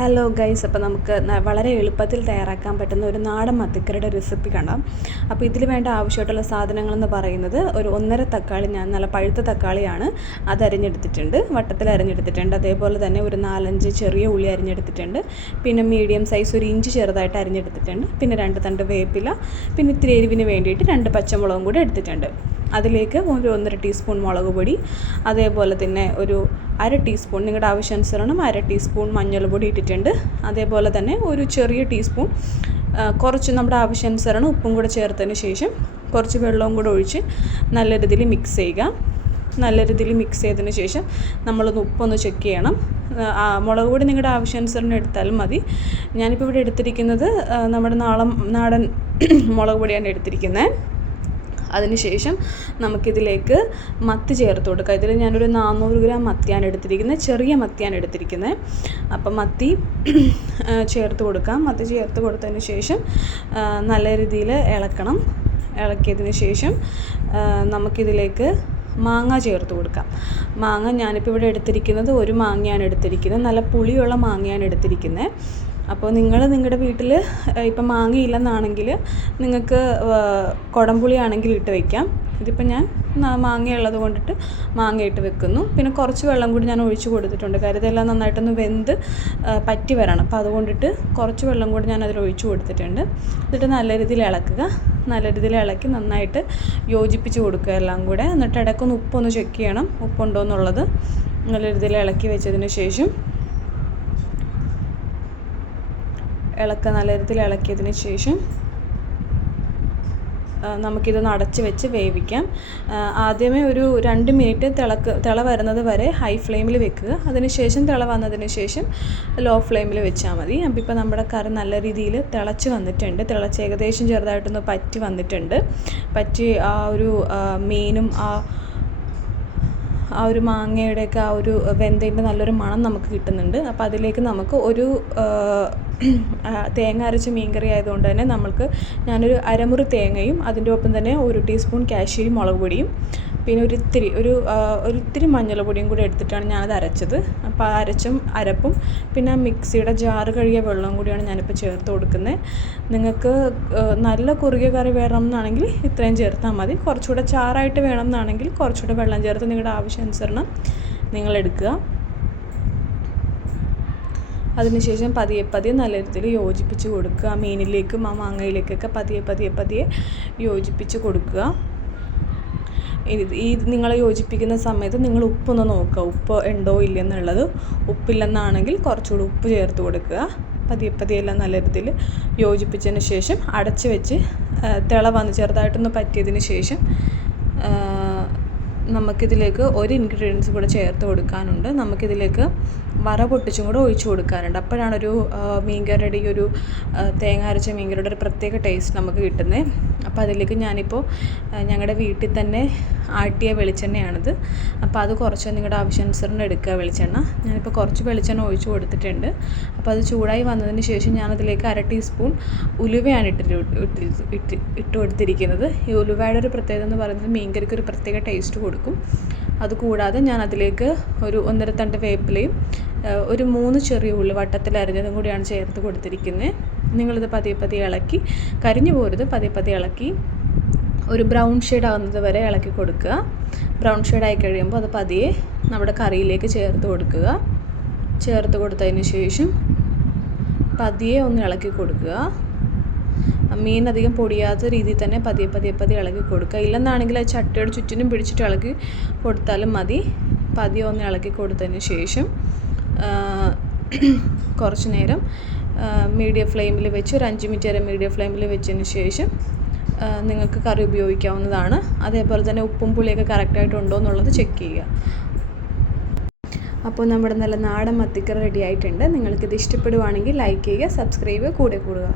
Hello guys, അപ്പോൾ നമുക്ക് വളരെ എളുപ്പത്തിൽ തയ്യാറാക്കാൻ പറ്റുന്ന ഒരു നാടൻ മത്തിക്കറിയുടെ റെസിപ്പി കാണാം. അപ്പോൾ ഇതിൽ വേണ്ട ആവശ്യമായിട്ടുള്ള സാധനങ്ങളെന്ന് പറയുന്നത് ഒരു 1.5 തക്കാളി, ഞാൻ നല്ല പഴുത്ത തക്കാളിയാണ്, അത് അരിഞ്ഞെടുത്തിട്ടുണ്ട്, വട്ടത്തിൽ അരിഞ്ഞെടുത്തിട്ടുണ്ട്. അതേപോലെ തന്നെ ഒരു 4-5 ചെറിയ ഉള്ളി അരിഞ്ഞെടുത്തിട്ടുണ്ട്. പിന്നെ മീഡിയം സൈസ് ഒരു ഇഞ്ചി ചെറുതായിട്ട് അരിഞ്ഞെടുത്തിട്ടുണ്ട്. പിന്നെ 2 തണ്ട് വേപ്പില, പിന്നെ ഇത്തിരി എരിവിന് വേണ്ടിയിട്ട് 2 പച്ചമുളകും കൂടി എടുത്തിട്ടുണ്ട്. അതിലേക്ക് ഒരു 1.5 ടീസ്പൂൺ മുളക് പൊടി, അതേപോലെ തന്നെ ഒരു 1/2 ടീസ്പൂൺ, നിങ്ങളുടെ ആവശ്യാനുസരണം 1/2 ടീസ്പൂൺ മഞ്ഞൾപ്പൊടി ഇട്ടിട്ടുണ്ട്. അതേപോലെ തന്നെ ഒരു ചെറിയ ടീസ്പൂൺ കുറച്ച് നമ്മുടെ ആവശ്യാനുസരണം ഉപ്പും കൂടെ ചേർത്തതിന് ശേഷം കുറച്ച് വെള്ളവും കൂടെ ഒഴിച്ച് നല്ല രീതിയിൽ മിക്സ് ചെയ്യുക. നല്ല രീതിയിൽ മിക്സ് ചെയ്തതിന് ശേഷം നമ്മളൊന്ന് ഉപ്പൊന്ന് ചെക്ക് ചെയ്യണം. മുളക് പൊടി നിങ്ങളുടെ ആവശ്യാനുസരണം എടുത്താലും മതി. ഞാനിപ്പോൾ ഇവിടെ എടുത്തിരിക്കുന്നത് നമ്മുടെ നാടൻ മുളക് പൊടിയാണ് എടുത്തിരിക്കുന്നത്. അതിനുശേഷം നമുക്കിതിലേക്ക് മത്തി ചേർത്ത് കൊടുക്കുക. ഇതിൽ ഞാനൊരു 400 ഗ്രാം മത്തിയാണ് എടുത്തിരിക്കുന്നത്, ചെറിയ മത്തിയാണ് എടുത്തിരിക്കുന്നത്. അപ്പം മത്തി ചേർത്ത് കൊടുക്കാം. മത്തി ചേർത്ത് കൊടുത്തതിന് ശേഷം നല്ല രീതിയിൽ ഇളക്കണം. ഇളക്കിയതിന് ശേഷം നമുക്കിതിലേക്ക് മാങ്ങ ചേർത്ത് കൊടുക്കാം. മാങ്ങ ഞാനിപ്പോൾ ഇവിടെ എടുത്തിരിക്കുന്നത് ഒരു മാങ്ങയാണ് എടുത്തിരിക്കുന്നത്, നല്ല പുളിയുള്ള മാങ്ങയാണ് എടുത്തിരിക്കുന്നത്. അപ്പോൾ നിങ്ങളുടെ വീട്ടിൽ ഇപ്പം മാങ്ങയില്ലെന്നാണെങ്കിൽ നിങ്ങൾക്ക് കുടംപുളിയാണെങ്കിൽ ഇട്ട് വയ്ക്കാം. ഇതിപ്പോൾ ഞാൻ മാങ്ങയുള്ളത് കൊണ്ടിട്ട് മാങ്ങ ഇട്ട് വെക്കുന്നു. പിന്നെ കുറച്ച് വെള്ളം കൂടി ഞാൻ ഒഴിച്ച് കൊടുത്തിട്ടുണ്ട്, കാര്യം ഇതെല്ലാം നന്നായിട്ടൊന്ന് വെന്ത് പറ്റി വരണം. അപ്പോൾ അതുകൊണ്ടിട്ട് കുറച്ച് വെള്ളം കൂടി ഞാൻ അതിൽ ഒഴിച്ച് കൊടുത്തിട്ടുണ്ട്. എന്നിട്ട് നല്ല രീതിയിൽ ഇളക്കുക. നല്ല രീതിയിൽ ഇളക്കി നന്നായിട്ട് യോജിപ്പിച്ച് കൊടുക്കുക എല്ലാം കൂടെ. എന്നിട്ട് ഇടയ്ക്കൊന്ന് ഉപ്പൊന്ന് ചെക്ക് ചെയ്യണം, ഉപ്പുണ്ടോ എന്നുള്ളത്. നല്ല രീതിയിൽ ഇളക്കി വെച്ചതിന് ശേഷം നല്ല രീതിയിൽ ഇളക്കിയതിന് ശേഷം നമുക്കിതൊന്ന് അടച്ച് വെച്ച് വേവിക്കാം. ആദ്യമേ ഒരു 2 മിനിറ്റ് തിള വരുന്നത് വരെ ഹൈ ഫ്ലെയിമിൽ വെക്കുക. അതിനുശേഷം തിള വന്നതിന് ശേഷം ലോ ഫ്ലെയിമിൽ വെച്ചാൽ മതി. അപ്പോൾ ഇപ്പോൾ നമ്മുടെ കറി നല്ല രീതിയിൽ തിളച്ച് വന്നിട്ടുണ്ട്. തിളച്ച് ഏകദേശം ചെറുതായിട്ടൊന്ന് പറ്റി വന്നിട്ടുണ്ട്. പറ്റി ആ ഒരു മീനും ആ ഒരു മാങ്ങയുടെയൊക്കെ ആ ഒരു വെന്തതിൻ്റെ നല്ലൊരു മണം നമുക്ക് കിട്ടുന്നുണ്ട്. അപ്പോൾ അതിലേക്ക് നമുക്ക് ഒരു തേങ്ങ അരച്ച മീൻകറി ആയതുകൊണ്ട് തന്നെ ഞാനൊരു അരമുറി തേങ്ങയും അതിൻ്റെ ഒപ്പം തന്നെ 1 ടീസ്പൂൺ കാശ്മീരി മുളക് പൊടിയും പിന്നെ ഒരിത്തിരി മഞ്ഞൾപ്പൊടിയും കൂടി എടുത്തിട്ടാണ് ഞാനത് അരച്ചത്. അപ്പോൾ അരപ്പും പിന്നെ മിക്സിയുടെ ജാറ് കഴുകിയ വെള്ളവും കൂടിയാണ് ഞാനിപ്പോൾ ചേർത്ത് കൊടുക്കുന്നത്. നിങ്ങൾക്ക് നല്ല കുറുകിയ കറി വേണമെന്നാണെങ്കിൽ ഇത്രയും ചേർത്താൽ മതി. കുറച്ചുകൂടെ ചാറായിട്ട് വേണമെന്നാണെങ്കിൽ കുറച്ചുകൂടെ വെള്ളം ചേർത്ത് നിങ്ങളുടെ ആവശ്യാനുസരണം നിങ്ങളെടുക്കുക. അതിനുശേഷം പതിയെ നല്ല രീതിയിൽ യോജിപ്പിച്ച് കൊടുക്കുക. മീനിലേക്കും ആ മാങ്ങയിലേക്കൊക്കെ പതിയെ യോജിപ്പിച്ച് കൊടുക്കുക. നിങ്ങൾ യോജിപ്പിക്കുന്ന സമയത്ത് നിങ്ങൾ ഉപ്പൊന്ന് നോക്കുക, ഉപ്പ് ഉണ്ടോ ഇല്ലെന്നുള്ളത്. ഉപ്പില്ലെന്നാണെങ്കിൽ കുറച്ചുകൂടി ഉപ്പ് ചേർത്ത് കൊടുക്കുക. പതിയെ എല്ലാം നല്ല രീതിയിൽ യോജിപ്പിച്ചതിന് ശേഷം അടച്ച് വെച്ച് വന്ന് ചെറുതായിട്ടൊന്ന് പറ്റിയതിന് ശേഷം നമുക്കിതിലേക്ക് ഒരു ഇൻഗ്രീഡിയൻസ് കൂടെ ചേർത്ത് കൊടുക്കാനുണ്ട്. നമുക്കിതിലേക്ക് വറ പൊട്ടിച്ചും കൂടെ ഒഴിച്ചു കൊടുക്കാനുണ്ട്. അപ്പോഴാണ് ഒരു മീൻകറിയുടെ ഒരു തേങ്ങ അരച്ച മീൻകറിയുടെ ഒരു പ്രത്യേക ടേസ്റ്റ് നമുക്ക് കിട്ടുന്നത്. അപ്പോൾ അതിലേക്ക് ഞാനിപ്പോൾ ഞങ്ങളുടെ വീട്ടിൽ തന്നെ ആട്ടിയ വെളിച്ചെണ്ണയാണിത്. അപ്പോൾ അത് കുറച്ച് നിങ്ങളുടെ ആവശ്യാനുസരണം എടുക്കുക വെളിച്ചെണ്ണ. ഞാനിപ്പോൾ കുറച്ച് വെളിച്ചെണ്ണ ഒഴിച്ച് കൊടുത്തിട്ടുണ്ട്. അപ്പോൾ അത് ചൂടായി വന്നതിന് ശേഷം ഞാനതിലേക്ക് 1/2 ടീസ്പൂൺ ഉലുവയാണ് ഇട്ട് കൊടുത്തിരിക്കുന്നത്. ഈ ഉലുവയുടെ ഒരു പ്രത്യേകത എന്ന് പറയുന്നത് മീൻകറിക്ക് ഒരു പ്രത്യേക ടേസ്റ്റ് കൊടുക്കും. അതുകൂടാതെ ഞാൻ അതിലേക്ക് ഒരു 1.5 തണ്ട് വേപ്പിലയും ഒരു 3 ചെറിയ ഉള്ളി വട്ടത്തിൽ അരിഞ്ഞതും കൂടിയാണ് ചേർത്ത് കൊടുത്തിരിക്കുന്നത്. നിങ്ങളിത് പതിയെ ഇളക്കി, കരിഞ്ഞു പോരുത്, പതിയെ ഇളക്കി ഒരു ബ്രൗൺ ഷെയ്ഡ് ആകുന്നത് വരെ ഇളക്കി കൊടുക്കുക. ബ്രൗൺ ഷെയ്ഡായി കഴിയുമ്പോൾ അത് പതിയെ നമ്മുടെ കറിയിലേക്ക് ചേർത്ത് കൊടുക്കുക. ചേർത്ത് കൊടുത്തതിന് ശേഷം പതിയെ ഒന്ന് ഇളക്കി കൊടുക്കുക. മീൻ അധികം പൊടിയാത്ത രീതിയിൽ തന്നെ പതിയെ ഇളക്കി കൊടുക്കുക. ഇല്ലെന്നാണെങ്കിൽ അത് ചട്ടിയുടെ ചുറ്റിനും പിടിച്ചിട്ട് ഇളക്കി കൊടുത്താലും മതി. പതിയെ ഒന്ന് ഇളക്കി കൊടുത്തതിന് ശേഷം കുറച്ച് നേരം മീഡിയം ഫ്ലെയിമിൽ വെച്ച് ഒരു 5 മിനിറ്റ് വരെ മീഡിയം ഫ്ലെയിമിൽ വെച്ചതിന് ശേഷം നിങ്ങൾക്ക് കറി ഉപയോഗിക്കാവുന്നതാണ്. അതേപോലെ തന്നെ ഉപ്പും പുളിയൊക്കെ കറക്റ്റായിട്ടുണ്ടോ എന്നുള്ളത് ചെക്ക് ചെയ്യുക. അപ്പോൾ നമ്മുടെ നല്ല നാടൻ മത്തിക്കറി റെഡി ആയിട്ടുണ്ട്. നിങ്ങൾക്കിത് ഇഷ്ടപ്പെടുവാണെങ്കിൽ ലൈക്ക് ചെയ്യുക, സബ്സ്ക്രൈബ് ചെയ്യുക, കൂടെ കൂടുക.